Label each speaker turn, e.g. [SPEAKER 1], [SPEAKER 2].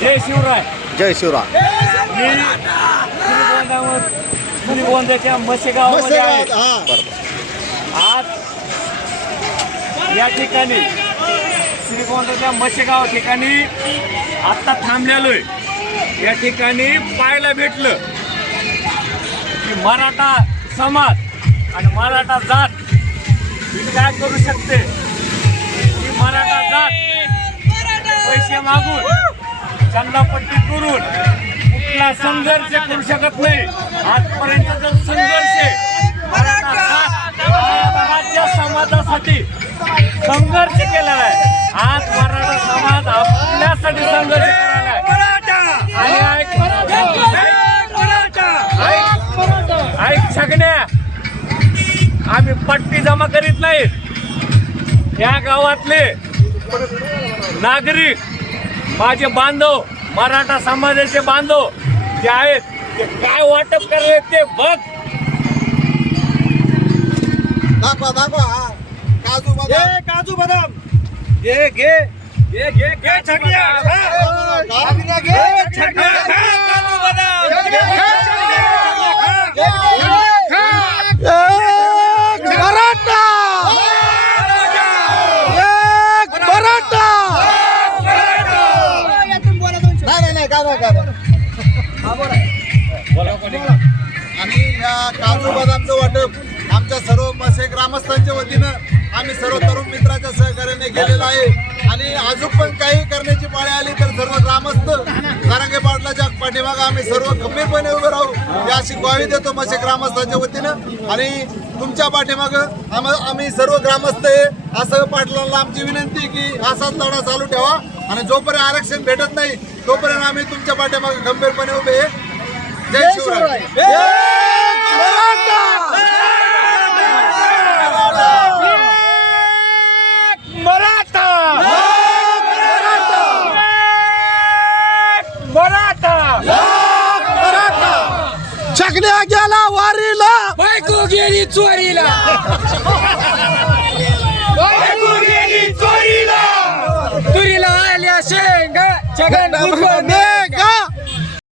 [SPEAKER 1] जय शिवराय.
[SPEAKER 2] जय शिवराय.
[SPEAKER 1] मी मसेगावामध्ये आहे. आज या ठिकाणी श्रीगोंद्याच्या मसेगाव ठिकाणी आत्ता थांबलेलोय या ठिकाणी पाहायला भेटलं की मराठा समाज आणि मराठा जात ही काय करू शकते? ही मराठा जात पैसे मागून चंदापट्टी करून कुठला संघर्ष करू शकत नाही. आजपर्यंत जो संघर्ष मराठा राज्य समाजासाठी संघर्ष केलेला आहे आज मराठा समाज आपल्यासाठी संघर्ष करायला आहे. आणि ऐक ऐक- ऐक. आम्ही पट्टी जमा करीत नाहीत या गावातले नागरिक माझे बांधव मराठा समाजाचे बांधव जे आहेत ते काय वाटप करले ते बघ.
[SPEAKER 2] दाखवा दाखवा. हा. काजू बदाम.
[SPEAKER 1] काजू बदाम. घे घे घे घे घे खा.
[SPEAKER 2] काय काय नाही. आणि या काजू बदामचं वाटप आमच्या सर्व मसे ग्रामस्थांच्या वतीनं आम्ही सर्व तरुण मित्राच्या सहकार्याने केलेलं आहे. आणि अजून पण काही करण्याची पाळी आली तर सर्व ग्रामस्थ नारांगे पाटलाच्या पाठीमागं आम्ही सर्व खंबीरपणे उभे राहू. अशी ग्वाही देतो मसे ग्रामस्थांच्या वतीनं. आणि तुमच्या पाठीमागं आम आम्ही सर्व ग्रामस्थ आहे. असं पाटलांना आमची विनंती की असाच लढा चालू ठेवा. आणि जोपर्यंत आरक्षण भेटत नाही तोपर्यंत आम्ही तुमच्या पाठीमागं खंबीरपणे उभे जय शिवराय.
[SPEAKER 1] मराठा. मराठा.
[SPEAKER 2] छगण्या गेला वारीला.
[SPEAKER 3] बायको गेली चोरीला. ရှင်ကချက်ကန်ဘူးခွန်နဲ့